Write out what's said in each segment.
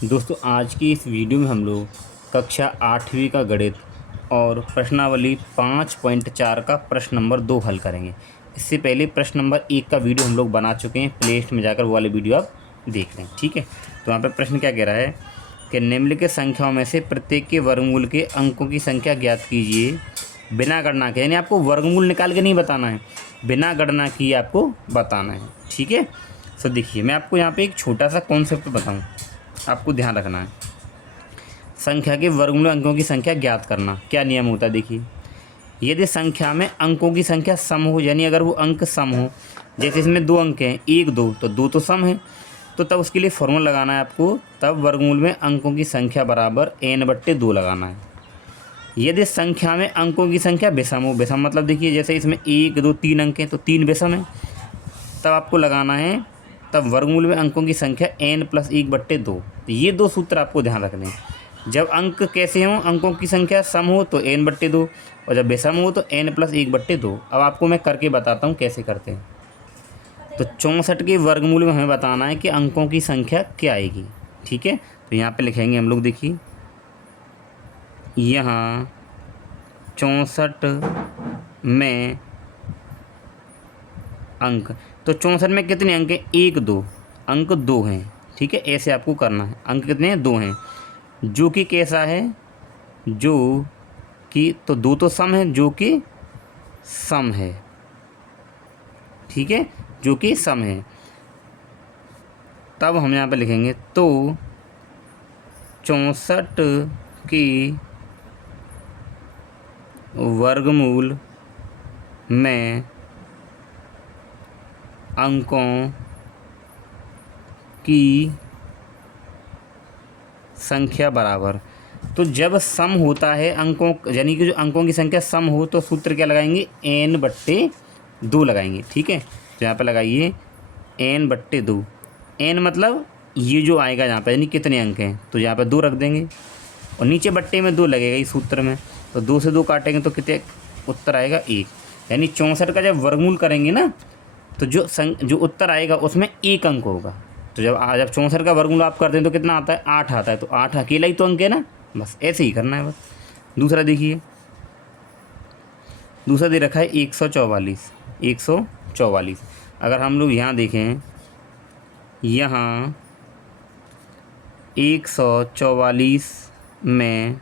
दोस्तों आज की इस वीडियो में हम लोग कक्षा 8वीं का गणित और प्रश्नावली 5.4 का प्रश्न नंबर 2 हल करेंगे। इससे पहले प्रश्न नंबर 1 का वीडियो हम लोग बना चुके हैं, प्ले लिस्ट में जाकर वो वाली वीडियो आप देख लें। ठीक है, तो यहाँ पर प्रश्न क्या कह रहा है कि निम्नलिखित संख्याओं में से प्रत्येक के वर्गमूल के अंकों की संख्या ज्ञात कीजिए बिना गणना के। यानी आपको वर्गमूल निकाल के नहीं बताना है, बिना गणना किए आपको बताना है। ठीक है, सो देखिए मैं आपको यहाँ पे एक छोटा सा कॉन्सेप्ट बताऊँ, आपको ध्यान रखना है। संख्या के वर्गमूल अंकों की संख्या ज्ञात करना, क्या नियम होता है देखिए। यदि संख्या में अंकों की संख्या सम हो, यानी अगर वो अंक सम हो, जैसे इसमें 2 अंक हैं 1 2, तो 2 तो सम है, तो तब उसके लिए फॉर्मूला लगाना है आपको। तब वर्गमूल में अंकों की संख्या बराबर n/2 लगाना है। यदि संख्या में अंकों की संख्या विषम हो, विषम मतलब देखिए जैसे इसमें 1 2 3 अंक हैं तो 3 विषम है, तब आपको लगाना है, तब वर्गमूल में अंकों की संख्या n+1/2। तो ये दो सूत्र आपको ध्यान रखने हैं। जब अंक कैसे हों, अंकों की संख्या सम हो तो n/2, और जब विषम हो तो n+1/2। अब आपको मैं करके बताता हूँ कैसे करते हैं। तो 64 के वर्गमूल में हमें बताना है कि अंकों की संख्या क्या आएगी। ठीक है, तो यहाँ पे लिखेंगे हम लोग, देखिए यहाँ 64 में अंक, तो 64 में कितने अंक हैं, 1 2, अंक 2 हैं। ठीक है, ऐसे आपको करना है। अंक कितने हैं, 2 हैं। जो कि कैसा है, जो कि, तो 2 तो सम है, जो कि सम है। ठीक है, जो कि सम है। तब हम यहाँ पे लिखेंगे तो 64 की वर्गमूल में अंकों की संख्या बराबर। तो जब सम होता है अंकों, यानी कि जो अंकों की संख्या सम हो, तो सूत्र क्या लगाएंगे, n/2 लगाएंगे। ठीक है, तो यहाँ पे लगाइए n/2। n मतलब ये जो आएगा यहाँ पे, यानी कितने अंक हैं, तो यहाँ पे 2 रख देंगे, और नीचे बट्टे में 2 लगेगा इस सूत्र में, तो 2 से 2 काटेंगे तो कितने उत्तर आएगा, 1। यानी 64 का जब वर्गमूल करेंगे ना, तो जो उत्तर आएगा उसमें 1 अंक होगा। तो जब 64 का वर्गमूल आप करते हैं तो कितना आता है, 8 आता है, तो 8 अकेला ही तो अंक है ना, बस ऐसे ही करना है बस। दूसरा देखिए, दूसरा दे रखा है 144। 144 अगर हम लोग यहाँ देखें, यहाँ 144 में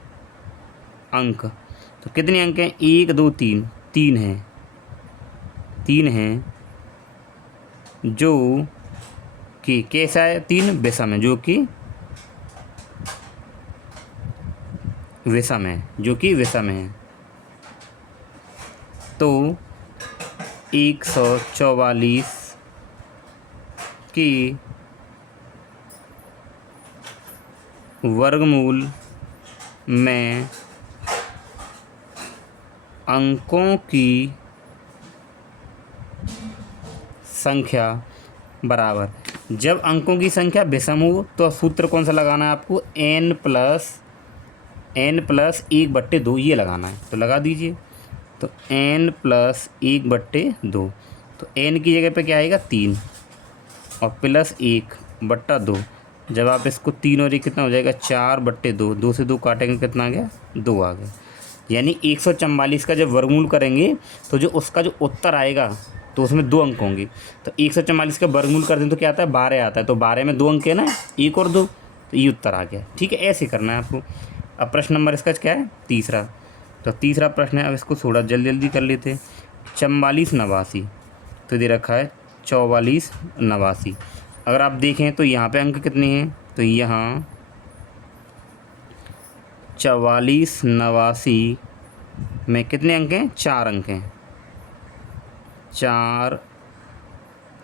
अंक, तो कितने अंक हैं, 1 2 3, 3 हैं, 3 हैं। जो कि कैसा है, 3 विषम है, जो कि विषम है, जो कि विषम है। तो 144 की वर्गमूल में अंकों की संख्या बराबर। जब अंकों की संख्या विषम हो तो सूत्र कौन सा लगाना है आपको, n+1/2 ये लगाना है, तो लगा दीजिए। तो n+1/2, तो n की जगह पे क्या आएगा, 3, और +1/2। जब आप इसको 3 और 1 कितना हो जाएगा, 4/2, 2 से 2 काटेंगे कितना आ गया, 2 आ गया। यानी 144 का जब वर्गमूल करेंगे तो जो उसका जो उत्तर आएगा, तो उसमें 2 अंक होंगे। तो 144 का वर्गमूल कर दें तो क्या आता है, 12 आता है, तो 12 में 2 अंक है ना, 1 और 2, तो ये उत्तर आ गया। ठीक है, ऐसे करना है आपको। अब प्रश्न नंबर इसका क्या है, तीसरा। तो तीसरा प्रश्न है, अब इसको थोड़ा जल्दी जल्दी कर लेते हैं। 44 89, तो दे रखा है 44 89। अगर आप देखें तो यहाँ पे अंक कितने हैं, तो यहाँ 44 89 में कितने अंक हैं, 4 अंक हैं, 4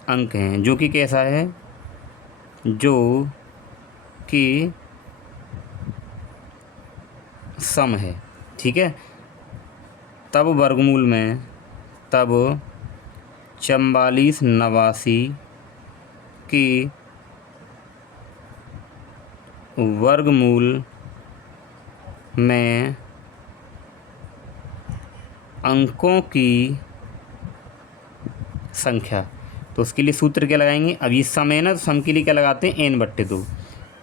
अंक हैं। जो कि कैसा है, जो कि सम है। ठीक है, तब वर्गमूल में, तब 44 89 की वर्गमूल में अंकों की संख्या, तो उसके लिए सूत्र क्या लगाएंगे, अब ये सम है ना, तो सम के लिए क्या लगाते हैं, n/2।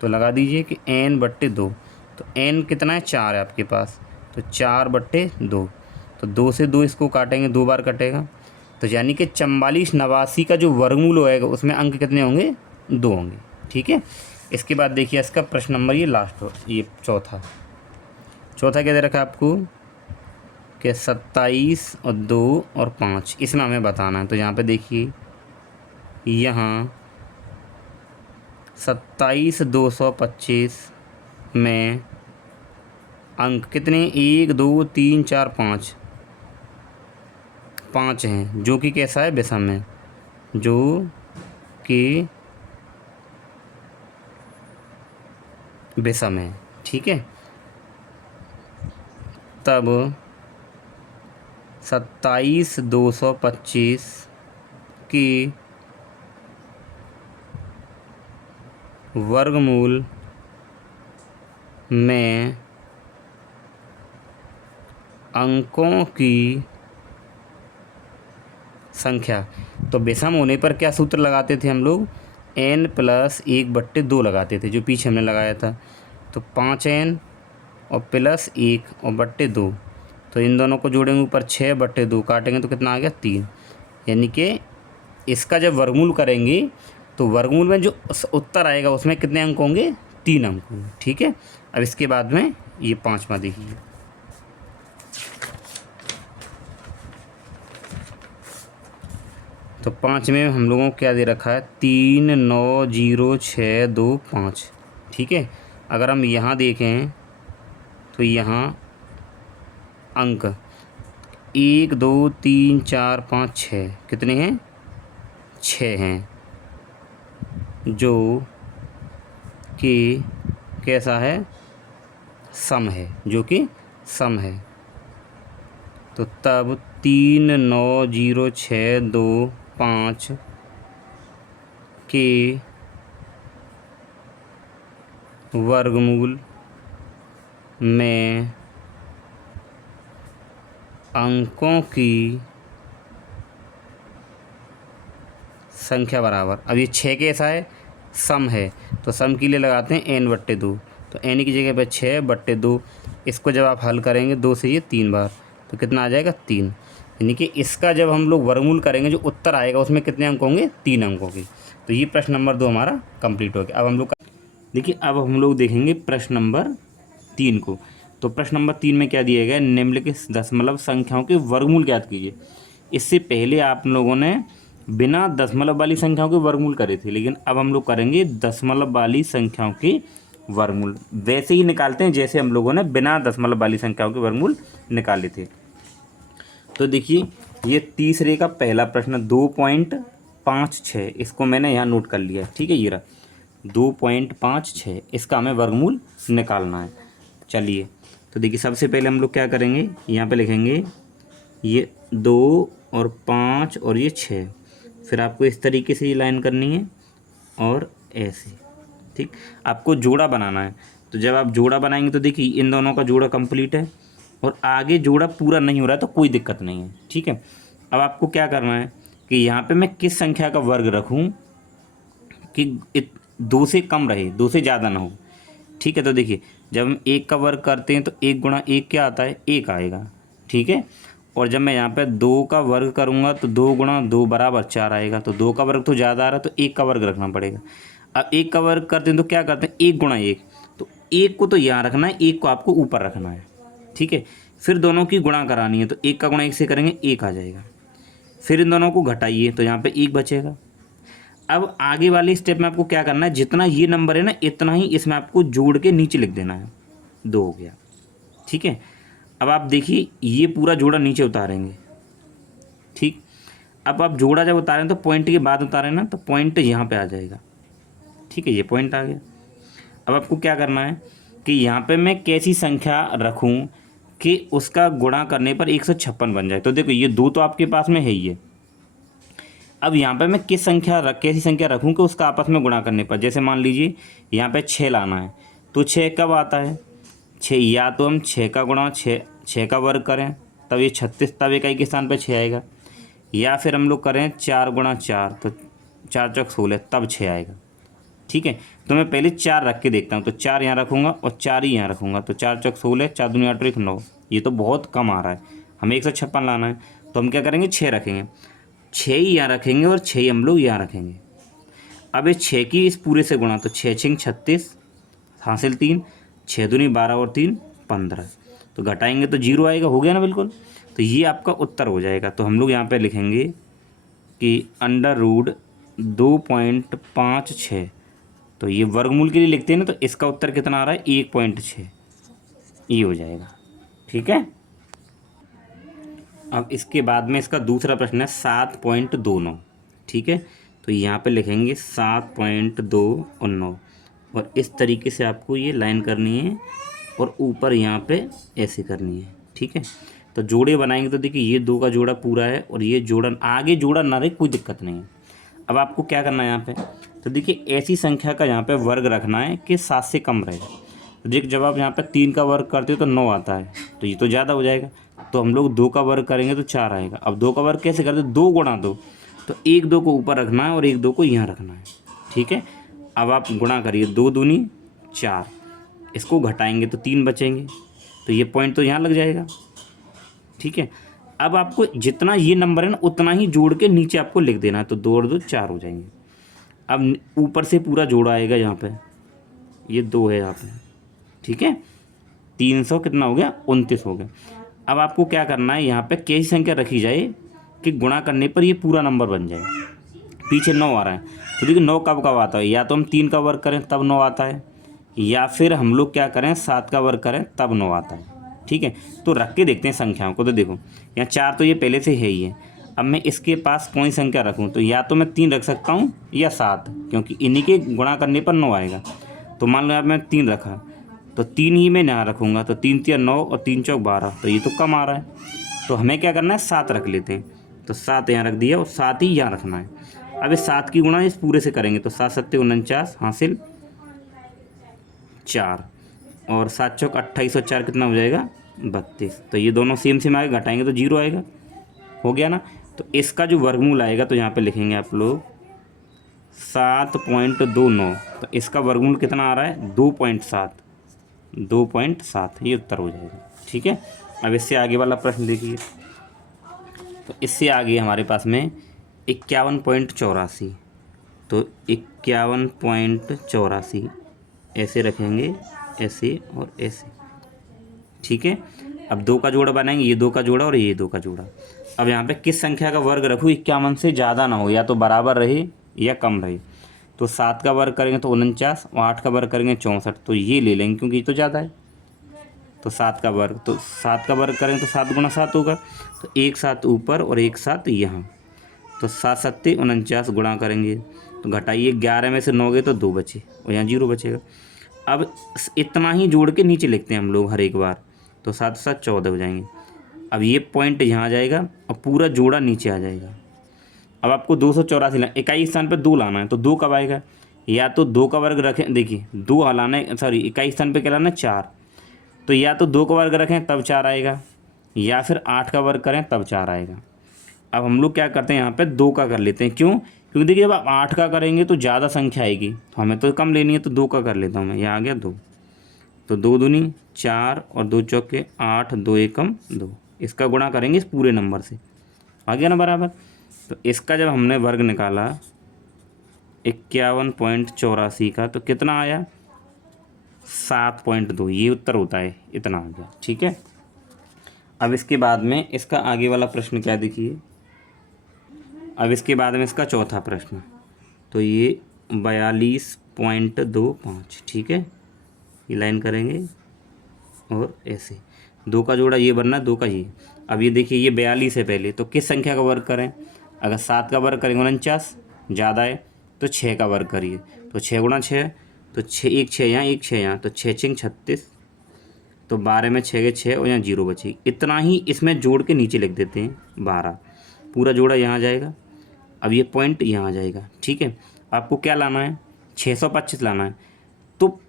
तो लगा दीजिए कि n/2। तो n कितना है, 4 है आपके पास, तो 4/2। तो 2 से 2 इसको काटेंगे, 2 बार कटेगा। तो यानी कि 4489 का जो वर्गमूल होएगा उसमें अंक कितने होंगे, 2 होंगे। ठीक है। इसके बाद देखिए इसका प्रश्न नंबर ये लास्ट हो, ये चौथा क्या दे रखा है आपको कि 27 और 2 और 5, इसमें हमें बताना है। तो यहाँ पे देखिए, यहाँ 27,225 में अंक कितने, 1 2 3 4 5, 5 हैं, जो कि कैसा है, विषम है, जो कि विषम है। ठीक है। तब 27,225 की वर्गमूल में अंकों की संख्या। तो विषम होने पर क्या सूत्र लगाते थे हम लोग, n+1/2 लगाते थे, जो पीछे हमने लगाया था। तो 5n और +1 और /2, तो इन दोनों को जोड़ेंगे ऊपर 6/2, काटेंगे तो कितना आ गया, 3। यानी कि इसका जब वर्गमूल करेंगे तो वर्गमूल में जो उत्तर आएगा उसमें कितने अंक होंगे, 3 अंक होंगे। ठीक है। अब इसके बाद में ये 5वां देखिए, तो 5 में हम लोगों को क्या दे रखा है, 3900625। ठीक है। अगर हम यहाँ देखें तो यहाँ अंक 1 2 3 4 5 6 कितने हैं, 6 हैं, जो कि कैसा है, सम है, जो कि सम है। तो तब 3900625 के वर्गमूल में अंकों की संख्या बराबर, अब ये 6 कैसा है, सम है, तो सम के लिए लगाते हैं n/2। तो n की जगह पे 6/2, इसको जब आप हल करेंगे 2 से ये 3 बार, तो कितना आ जाएगा, 3। यानी कि इसका जब हम लोग वर्गमूल करेंगे जो उत्तर आएगा उसमें कितने अंक होंगे, 3 अंक होंगे। तो ये प्रश्न नंबर 2 हमारा कंप्लीट हो गया। अब हम लोग देखिए, अब हम लोग देखेंगे प्रश्न नंबर 3 को। तो प्रश्न नंबर 3 में क्या दिया गया है, निम्नलिखित दशमलव संख्याओं के वर्गमूल ज्ञात कीजिए। इससे पहले आप लोगों ने बिना दशमलव वाली संख्याओं के वर्गमूल करे थे, लेकिन अब हम लोग करेंगे दशमलव वाली संख्याओं के वर्गमूल। वैसे ही निकालते हैं जैसे हम लोगों ने बिना दशमलव वाली संख्याओं के वर्गमूल निकाले थे। तो देखिए, ये तीसरे का पहला प्रश्न 2.56, इसको मैंने यहाँ नोट कर लिया है। ठीक है, ये रहा 2.56, इसका हमें वर्गमूल निकालना है। चलिए, तो देखिए सबसे पहले हम लोग क्या करेंगे, यहाँ पे लिखेंगे ये 2 और 5 और ये 6। फिर आपको इस तरीके से ये लाइन करनी है और ऐसे। ठीक, आपको जोड़ा बनाना है। तो जब आप जोड़ा बनाएंगे तो देखिए इन दोनों का जोड़ा कंप्लीट है और आगे जोड़ा पूरा नहीं हो रहा है, तो कोई दिक्कत नहीं है। ठीक है। अब आपको क्या करना है कि यहाँ पे मैं किस संख्या का वर्ग रखूँ कि 2 से कम रहे, 2 से ज़्यादा ना हो। ठीक है। तो देखिए, जब हम 1 का वर्ग करते हैं तो 1 × 1 क्या आता है, 1 आएगा। ठीक है। और जब मैं यहाँ पे 2 का वर्ग करूँगा तो 2 × 2 = 4 आएगा। तो 2 का वर्ग तो ज़्यादा आ रहा है, तो 1 का वर्ग रखना पड़ेगा। अब 1 का वर्ग करते हैं तो क्या करते हैं, 1 × 1, तो 1 को तो यहाँ रखना है, 1 को आपको ऊपर रखना है। ठीक है। फिर दोनों की गुणा करानी है, तो 1 का गुणा 1 से करेंगे, 1 आ जाएगा। फिर इन दोनों को घटाइए तो यहाँ पे 1 बचेगा। अब आगे वाले स्टेप में आपको क्या करना है, जितना ये नंबर है ना इतना ही इसमें आपको जोड़ के नीचे लिख देना है। 2 हो गया। ठीक है। अब आप देखिए ये पूरा जोड़ा नीचे उतारेंगे। ठीक, अब आप जोड़ा जब उतारें तो पॉइंट के बाद उतारें ना, तो पॉइंट यहाँ पे आ जाएगा। ठीक है, ये पॉइंट आ गया। अब आपको क्या करना है कि यहाँ पे मैं कैसी संख्या रखूँ कि उसका गुणा करने पर 156 बन जाए। तो देखो ये 2 तो आपके पास में है ही है। अब यहाँ पे मैं कैसी संख्या रखूँ कि उसका आपस में गुणा करने पर, जैसे मान लीजिए यहाँ पे 6 लाना है, तो 6 कब आता है, 6 या तो हम 6 का गुणा 6 का वर्ग करें तब ये 36, तब इकाई के स्थान पे 6 आएगा, या फिर हम लोग करें 4 × 4, तो 4 × 16 तब 6 आएगा। ठीक है। तो मैं पहले 4 रख के देखता हूँ, तो 4 यहाँ रखूँगा और 4 ही यहाँ रखूँगा, तो 4 चौक 16, 4 दूनी 8 और 1 9। ये तो बहुत कम आ रहा है, हमें 156 लाना है। तो हम क्या करेंगे, 6 रखेंगे, 6 ही यहाँ रखेंगे और 6 ही हम लोग यहाँ रखेंगे। अब ये 6 की इस पूरे से गुणा, तो 6 6 36 हासिल 3, 6 दूनी 12 और 3 15। तो घटाएंगे तो 0 आएगा, हो गया ना बिल्कुल। तो ये आपका उत्तर हो जाएगा। तो हम लोग यहाँ पे लिखेंगे कि √2.56। तो ये वर्गमूल के लिए लिखते हैं ना, तो इसका उत्तर कितना आ रहा है, 1.6, ये हो जाएगा। ठीक है। अब इसके बाद में इसका दूसरा प्रश्न है 7.29। ठीक है। तो यहाँ पे लिखेंगे 7.29 और इस तरीके से आपको ये लाइन करनी है और ऊपर यहाँ पे ऐसे करनी है। ठीक है। तो जोड़े बनाएंगे तो देखिए ये 2 का जोड़ा पूरा है और ये जोड़ा आगे जोड़ा ना रहे, कोई दिक्कत नहीं है। अब आपको क्या करना है यहाँ पे, तो देखिए ऐसी संख्या का यहाँ पे वर्ग रखना है कि 7 से कम रहे। तो देखिए जब आप यहाँ पे 3 का वर्ग करते हो तो 9 आता है, तो ये तो ज़्यादा हो जाएगा। तो हम लोग 2 का वर्ग करेंगे तो 4 आएगा। अब 2 का वर्ग कैसे करते, 2 गुणा 2, तो 1 2 को ऊपर रखना है और 1 2 को यहाँ रखना है। ठीक है। अब आप गुणा करिए, 2 दूनी 4, इसको घटाएंगे तो 3 बचेंगे, तो ये पॉइंट तो यहाँ लग जाएगा। ठीक है। अब आपको जितना ये नंबर है ना उतना ही जोड़ के नीचे आपको लिख देना है, तो 2 और 2 4 हो जाएंगे। अब ऊपर से पूरा जोड़ा आएगा यहाँ पे, ये 2 है यहाँ पे। ठीक है। 300 कितना हो गया, 29 हो गया। अब आपको क्या करना है, यहाँ पे कैसी संख्या रखी जाए कि गुणा करने पर ये पूरा नंबर बन जाए। पीछे 9 आ रहा है, तो देखिए 9 कब कब आता है, या तो हम 3 का वर्ग करें तब 9 आता है, या फिर हम लोग क्या करें 7 का वर्ग करें तब 9 आता है। ठीक है। तो रख के देखते हैं संख्याओं को। तो देखो यहाँ 4 तो ये पहले से है ही है। अब मैं इसके पास कौन सी संख्या रखूँ, तो या तो मैं 3 रख सकता हूँ या 7, क्योंकि इन्हीं के गुणा करने पर 9 आएगा। तो मान लो यहाँ मैं 3 रखा, तो 3 ही मैं यहाँ रखूँगा, तो 3 3 9 और 3 चौक 12, तो ये तो कम आ रहा है। तो हमें क्या करना है, 7 रख लेते हैं। तो 7 यहाँ रख दिया और 7 ही यहाँ रखना है। अब इस 7 की गुणा इस पूरे से करेंगे, तो 7 7 49 हासिल 4 और 7 चौक 28 और 4 कितना हो जाएगा, 32। तो ये दोनों सेम सेम आएगा, घटाएंगे तो 0 आएगा, हो गया ना। तो इसका जो वर्गमूल आएगा तो यहाँ पे लिखेंगे आप लोग 7.29। तो इसका वर्गमूल कितना आ रहा है, 2.7, 2.7, ये उत्तर हो जाएगा। ठीक है। अब इससे आगे वाला प्रश्न देखिए। तो इससे आगे हमारे पास में 51.84। तो 51.84 ऐसे रखेंगे, ऐसे और ऐसे। ठीक है। अब 2 का जोड़ा बनाएंगे, ये 2 का जोड़ा और ये 2 का जोड़ा। अब यहाँ पे किस संख्या का वर्ग रखूँ, 51 से ज़्यादा ना हो, या तो बराबर रहे या कम रहे। तो 7 का वर्ग करेंगे तो 49 और 8 का वर्ग करेंगे 64, तो ये ले लेंगे क्योंकि ये तो ज़्यादा है। तो 7 का वर्ग, तो 7 का वर्ग करेंगे तो 7 गुणा 7 होगा, तो 1 7 ऊपर और 1 7 यहाँ, तो 7 7 49 गुणा करेंगे तो घटाइए, 11 में से 9 गए तो 2 बचे और यहाँ 0 बचेगा। अब इतना ही जोड़ के नीचे लिखते हैं हम लोग हर एक बार, तो 7 7 14 हो जाएंगे। अब ये पॉइंट यहाँ आ जाएगा और पूरा जोड़ा नीचे आ जाएगा। अब आपको 284 लाना, इकाई स्थान पर 2 लाना है, तो 2 कब आएगा, या तो 2 का वर्ग रखें, देखिए 2 हलाना है, सॉरी इकाई स्थान पर क्या लाना है, 4। तो या तो 2 का वर्ग रखें तब 4 आएगा, या फिर 8 का वर्ग करें तब 4 आएगा। अब हम लोग क्या करते हैं, यहाँ पे 2 का कर लेते हैं। क्यों, क्योंकि देखिए जब आप 8 का करेंगे तो ज़्यादा संख्या आएगी, तो हमें तो कम लेनी है, तो 2 का कर लेता हूँ मैं। यहाँ आ गया 2, तो 2 दूनी 4 और 2 चौके 8, 2 एकम 2, इसका गुणा करेंगे इस पूरे नंबर से, आ गया ना बराबर। तो इसका जब हमने वर्ग निकाला 51.84 का, तो कितना आया, 7.2, ये उत्तर होता है, इतना आ गया। ठीक है। अब इसके बाद में इसका आगे वाला प्रश्न क्या देखिए। अब इसके बाद में इसका चौथा प्रश्न, तो ये 42.25। ठीक है। ये लाइन करेंगे और ऐसे 2 का जोड़ा ये बनना, 2 का ये। अब ये देखिए ये 42 है पहले, तो किस संख्या का वर्ग करें, अगर 7 का वर्ग करेंगे 49, ज़्यादा है तो 6 का वर्ग करिए, तो 6 गुणा 6, तो 6 1 6 यहाँ, 1 6 यहाँ, तो 6 6 36, तो 12 में 6 के 6 और यहाँ 0 बची। इतना ही इसमें जोड़ के नीचे लिख देते हैं 12, पूरा जोड़ा यहाँ आ जाएगा। अब ये पॉइंट यहाँ आ जाएगा। ठीक है। आपको क्या लाना है, 625 लाना है। तो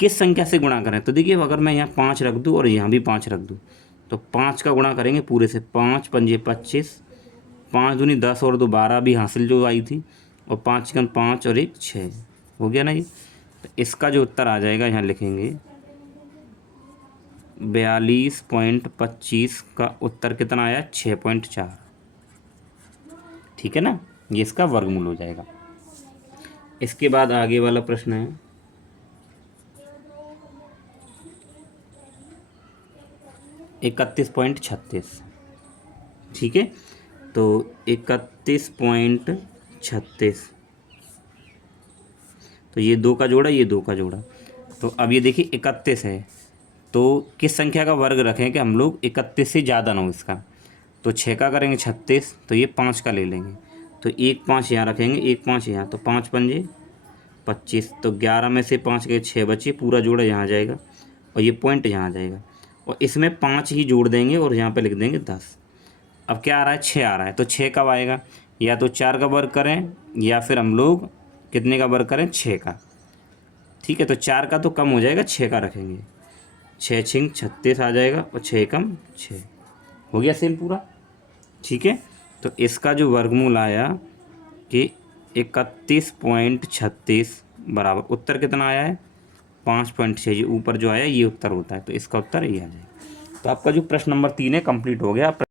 किस संख्या से गुणा करें, तो देखिए अगर मैं यहाँ 5 रख दूँ और यहाँ भी 5 रख दूँ, तो 5 का गुणा करेंगे पूरे से, 5 पंजे 25, 5 दूनी 10 और 2 12 भी हासिल जो आई थी, और 5 कन 5 और 1 6, हो गया ना ये। तो इसका जो उत्तर आ जाएगा यहाँ लिखेंगे 42.25 का उत्तर कितना आया 6.4। ठीक है ना, ये इसका वर्गमूल हो जाएगा। इसके बाद आगे वाला प्रश्न है 31.36। ठीक है, तो 31.36, तो ये 2 का जोड़ा, ये 2 का जोड़ा। तो अब ये देखिए 31 है, तो किस संख्या का वर्ग रखें कि हम लोग 31 से ज़्यादा ना हो इसका। तो 6 का करेंगे 36, तो ये 5 का ले लेंगे, तो 1 5 यहाँ रखेंगे, 1 5 यहाँ, तो 5 पंजे 25, तो 11 में से 5 गए 6 बचे, पूरा जोड़ा यहाँ आ जाएगा और ये पॉइंट यहाँ आ जाएगा, और इसमें 5 ही जोड़ देंगे और यहाँ पे लिख देंगे 10। अब क्या आ रहा है 6 आ रहा है, तो 6 कब आएगा, या तो 4 का वर्ग करें या फिर हम लोग कितने का वर्ग करें 6 का। ठीक है, तो 4 का तो कम हो जाएगा, 6 का रखेंगे, 6 छिंग 36 आ जाएगा और 6 कम 6, हो गया सेम पूरा। ठीक है, तो इसका जो वर्गमूल आया कि 31.36 बराबर उत्तर कितना आया है 5.6। ये ऊपर जो आया ये उत्तर होता है, तो इसका उत्तर ये आ जाएगा। तो आपका जो प्रश्न नंबर 3 है कंप्लीट हो गया।